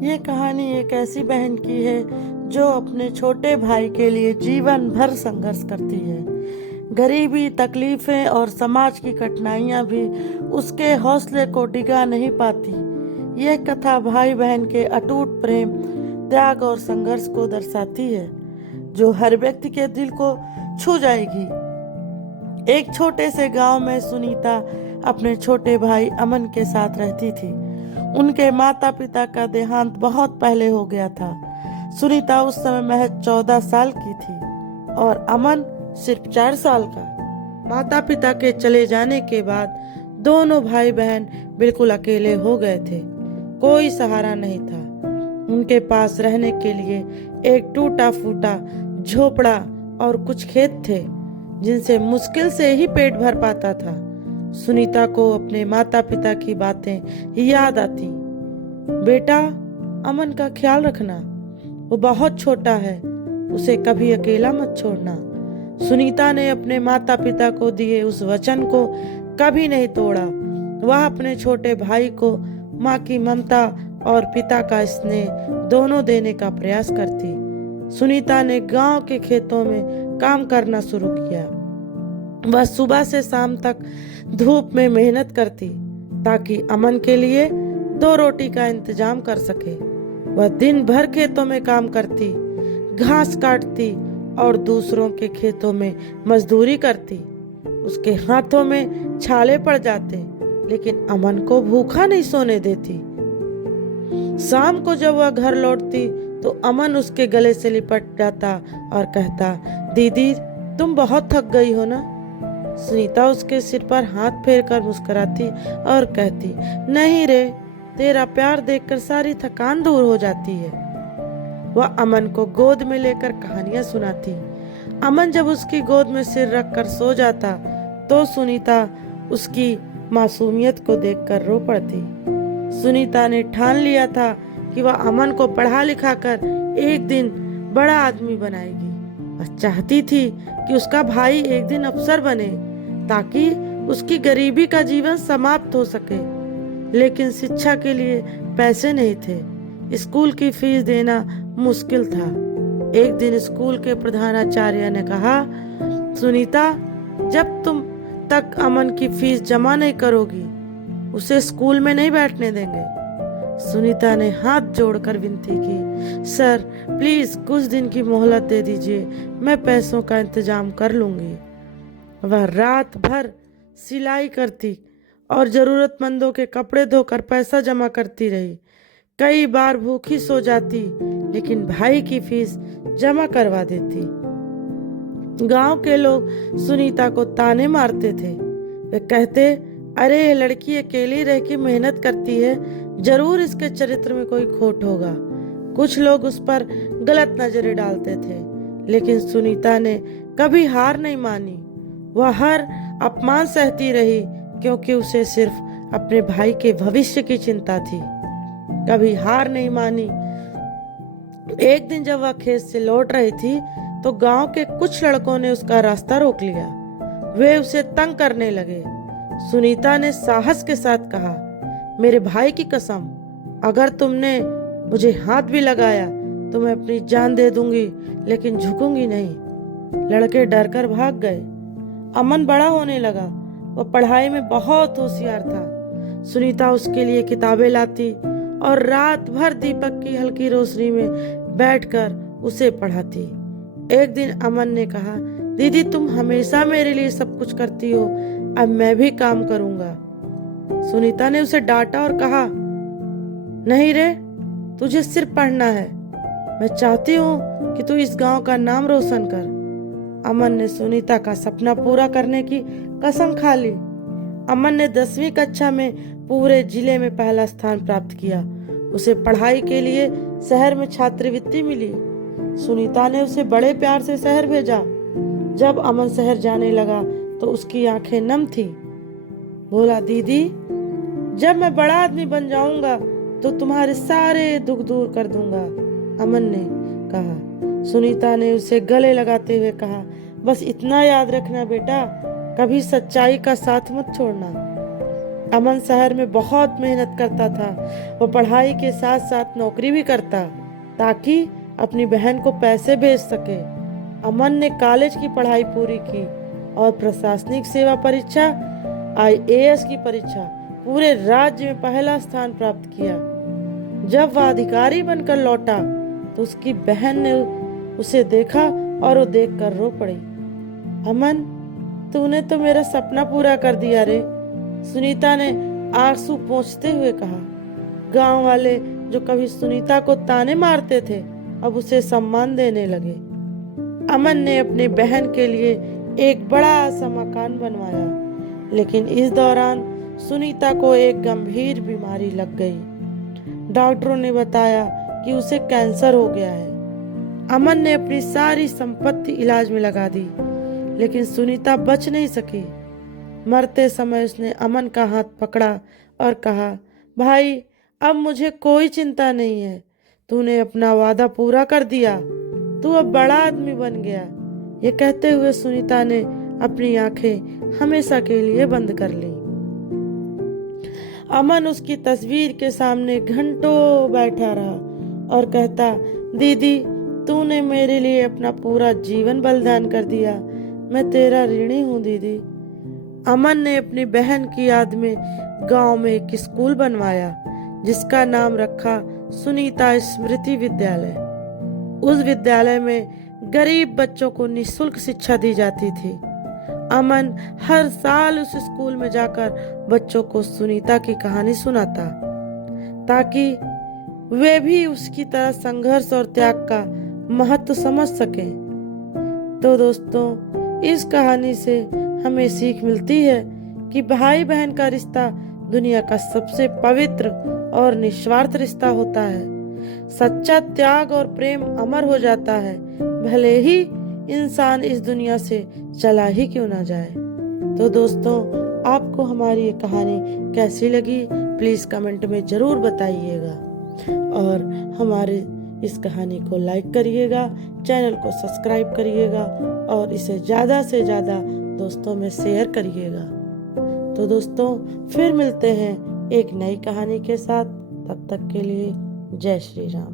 ये कहानी एक ऐसी बहन की है जो अपने छोटे भाई के लिए जीवन भर संघर्ष करती है। गरीबी, तकलीफें और समाज की कठिनाइयां भी उसके हौसले को डिगा नहीं पाती। यह कथा भाई बहन के अटूट प्रेम, त्याग और संघर्ष को दर्शाती है, जो हर व्यक्ति के दिल को छू जाएगी। एक छोटे से गांव में सुनीता अपने छोटे भाई अमन के साथ रहती थी। उनके माता पिता का देहांत बहुत पहले हो गया था। सुनीता उस समय महज 14 साल की थी और अमन सिर्फ 4 साल का। माता पिता के चले जाने के बाद दोनों भाई बहन बिल्कुल अकेले हो गए थे। कोई सहारा नहीं था। उनके पास रहने के लिए एक टूटा फूटा झोपड़ा और कुछ खेत थे, जिनसे मुश्किल से ही पेट भर पाता था। सुनीता को अपने माता पिता की बातें याद आती। बेटा, अमन का ख्याल रखना, वो बहुत छोटा है, उसे कभी अकेला मत छोड़ना। सुनीता ने अपने माता पिता को दिए उस वचन को कभी नहीं तोड़ा। वह अपने छोटे भाई को माँ की ममता और पिता का स्नेह दोनों देने का प्रयास करती। सुनीता ने गांव के खेतों में काम करना शुरू किया। वह सुबह से शाम तक धूप में मेहनत करती ताकि अमन के लिए 2 रोटी का इंतजाम कर सके। वह दिन भर खेतों में काम करती, घास काटती और दूसरों के खेतों में मजदूरी करती। उसके हाथों में छाले पड़ जाते, लेकिन अमन को भूखा नहीं सोने देती। शाम को जब वह घर लौटती तो अमन उसके गले से लिपट जाता और कहता, दीदी, तुम बहुत थक गई हो ना। सुनीता उसके सिर पर हाथ फेरकर मुस्कुराती और कहती, नहीं रे, तेरा प्यार देखकर सारी थकान दूर हो जाती है। वह अमन को गोद में लेकर कहानियां सुनाती। अमन जब उसकी गोद में सिर रखकर सो जाता तो सुनीता उसकी मासूमियत को देखकर रो पड़ती। सुनीता ने ठान लिया था कि वह अमन को पढ़ा लिखा कर एक दिन बड़ा आदमी बनाएगी। वह चाहती थी कि उसका भाई एक दिन अफसर बने ताकि उसकी गरीबी का जीवन समाप्त हो सके। लेकिन शिक्षा के लिए पैसे नहीं थे। स्कूल की फीस देना मुश्किल था। एक दिन स्कूल के प्रधानाचार्य ने कहा, सुनीता, जब तुम तक अमन की फीस जमा नहीं करोगी, उसे स्कूल में नहीं बैठने देंगे। सुनीता ने हाथ जोड़कर विनती की, सर प्लीज कुछ दिन की मोहलत दे दीजिए, मैं पैसों का इंतजाम कर लूंगी। वह रात भर सिलाई करती और जरूरतमंदों के कपड़े धोकर पैसा जमा करती रही। कई बार भूखी सो जाती, लेकिन भाई की फीस जमा करवा देती। गांव के लोग सुनीता को ताने मारते थे। वे कहते, अरे ये लड़की अकेली रह के मेहनत करती है, जरूर इसके चरित्र में कोई खोट होगा। कुछ लोग उस पर गलत नजरें डालते थे, लेकिन सुनीता ने कभी हार नहीं मानी। वह हर अपमान सहती रही, क्योंकि उसे सिर्फ अपने भाई के भविष्य की चिंता थी। कभी हार नहीं मानी। एक दिन जब वह खेत से लौट रही थी तो गांव के कुछ लड़कों ने उसका रास्ता रोक लिया। वे उसे तंग करने लगे। सुनीता ने साहस के साथ कहा, मेरे भाई की कसम, अगर तुमने मुझे हाथ भी लगाया तो मैं अपनी जान दे दूंगी, लेकिन झुकूंगी नहीं। लड़के डरकर भाग गए। अमन बड़ा होने लगा। वह पढ़ाई में बहुत होशियार था। सुनीता उसके लिए किताबें लाती और रात भर दीपक की हल्की रोशनी में बैठकर उसे पढ़ाती। एक दिन अमन ने कहा, दीदी, तुम हमेशा मेरे लिए सब कुछ करती हो, अब मैं भी काम करूंगा। सुनीता ने उसे डांटा और कहा, नहीं रे, तुझे सिर्फ पढ़ना है। मैं चाहती हूँ कि तू इस गांव का नाम रोशन कर। अमन ने सुनीता का सपना पूरा करने की कसम खा ली। अमन ने 10वीं कक्षा में पूरे जिले में पहला स्थान प्राप्त किया। उसे पढ़ाई के लिए शहर में छात्रवृत्ति मिली। सुनीता ने उसे बड़े प्यार से शहर भेजा। जब अमन शहर जाने लगा तो उसकी आंखें नम थी। बोला, दीदी, जब मैं बड़ा आदमी बन जाऊंगा तो तुम्हारे सारे दुख दूर कर दूंगा। अमन ने कहा। सुनीता ने उसे गले लगाते हुए कहा, बस इतना याद रखना बेटा, कभी सच्चाई का साथ मत छोड़ना। अमन शहर में बहुत मेहनत करता था। वो पढ़ाई के साथ साथ नौकरी भी करता ताकि अपनी बहन को पैसे भेज सके। अमन ने कॉलेज की पढ़ाई पूरी की और प्रशासनिक सेवा परीक्षा IAS की परीक्षा पूरे राज्य में पहला स्थान प्राप्त किया। जब वह अधिकारी बनकर लौटा तो उसकी बहन ने उसे देखा और वो देखकर रो पड़ी। अमन, तूने तो मेरा सपना पूरा कर दिया रे, सुनीता ने आंसू पोंछते हुए कहा। गांव वाले जो कभी सुनीता को ताने मारते थे अब उसे सम्मान देने लगे। अमन ने अपनी बहन के लिए एक बड़ा सा मकान बनवाया, लेकिन इस दौरान सुनीता को एक गंभीर बीमारी लग गई। डॉक्टरों ने बताया कि उसे कैंसर हो गया है। अमन ने अपनी सारी संपत्ति इलाज में लगा दी, लेकिन सुनीता बच नहीं सकी। मरते समय उसने अमन का हाथ पकड़ा और कहा, भाई, अब मुझे कोई चिंता नहीं है। तूने अपना वादा पूरा कर दिया, तू अब बड़ा आदमी बन गया। ये कहते हुए सुनीता ने अपनी आंखें हमेशा के लिए बंद कर ली। अमन उसकी तस्वीर के सामने घंटों बैठा रहा और कहता, दीदी, तूने मेरे लिए अपना पूरा जीवन बलिदान कर दिया। मैं तेरा ऋणी हूँ दीदी। अमन ने अपनी बहन की याद में गांव में एक स्कूल बनवाया जिसका नाम रखा सुनीता स्मृति विद्यालय। उस विद्यालय में गरीब बच्चों को निःशुल्क शिक्षा दी जाती थी। अमन हर साल उस स्कूल में जाकर बच्चों को सुनीता की कहानी सुनाता ताकि वे भी उसकी तरह संघर्ष और त्याग का महत्व समझ सके। तो दोस्तों, इस कहानी से हमें सीख मिलती है कि भाई बहन का रिश्ता दुनिया का सबसे पवित्र और निस्वार्थ रिश्ता होता है। सच्चा त्याग और प्रेम अमर हो जाता है, भले ही इंसान इस दुनिया से चला ही क्यों ना जाए। तो दोस्तों, आपको हमारी ये कहानी कैसी लगी प्लीज कमेंट में जरूर बताइएगा और हमारे इस कहानी को लाइक करिएगा, चैनल को सब्सक्राइब करिएगा और इसे ज़्यादा से ज़्यादा दोस्तों में शेयर करिएगा। तो दोस्तों, फिर मिलते हैं एक नई कहानी के साथ। तब तक के लिए जय श्री राम।